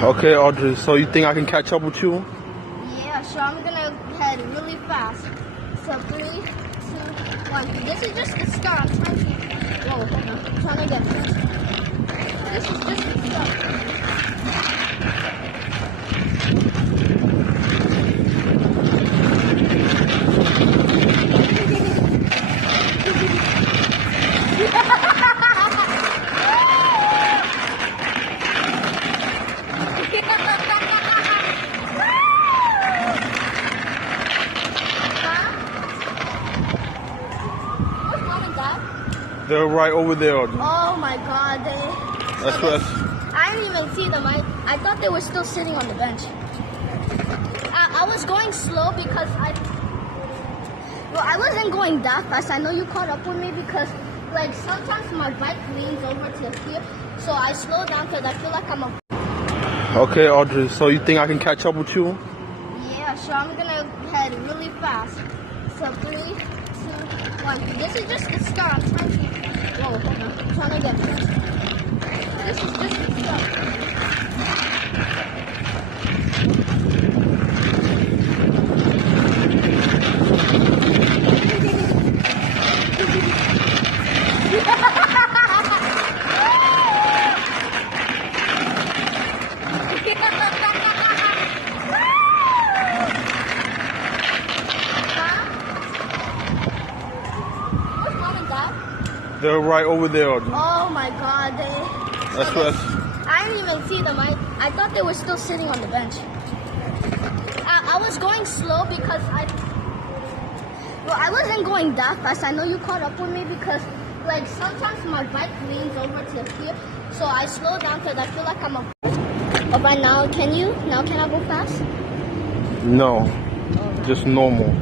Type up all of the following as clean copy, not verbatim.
Okay, Audrey, so you think I can catch up with you? Yeah, so I'm gonna head really fast. So 3, 2, 1. This is just the start. I'm trying to. Whoa, hold on. I'm trying to get this. This is just the start. What's mom and dad? They're right over there, Audrey. Oh my god, That's what. I didn't even see them. I thought they were still sitting on the bench. I was going slow because I wasn't going that fast. I know you caught up with me because like sometimes my bike leans over to here, so I slow down because I feel like I'm a. Okay, Audrey, so you think I can catch up with you? Yeah, so I'm gonna head really fast. So 3, 2, 1. This is just the start. I'm trying to. Whoa, hold on. I'm trying to get this. This is just the start. What's mom and dad? They're right over there, Audrey. Oh my god, That's what. I didn't even see them. I thought they were still sitting on the bench. I was going slow because I wasn't going that fast. I know you caught up with me because like sometimes my bike leans over to here, so I slow down because I feel like I'm a. Oh, but now can I go fast? No, just normal.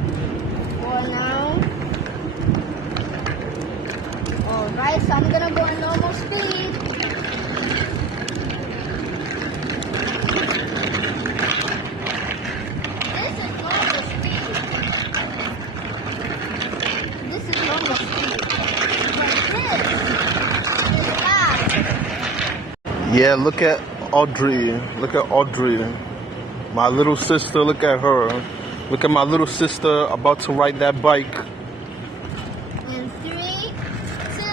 For now. Alright, so I'm gonna go at normal speed. This is normal speed. This is normal speed. But this is fast. Yeah, look at Audrey. Look at Audrey. My little sister, look at her. Look at my little sister about to ride that bike. In 3, 2,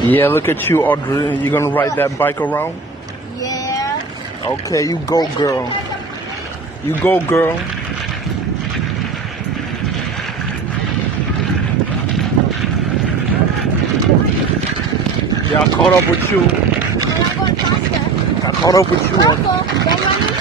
1. Yeah, look at you, Audrey. You gonna ride that bike around? Yeah. Okay, you go, girl. You go, girl. Yeah, I caught up with you. And I'm going faster. I caught up with you. Careful, don't run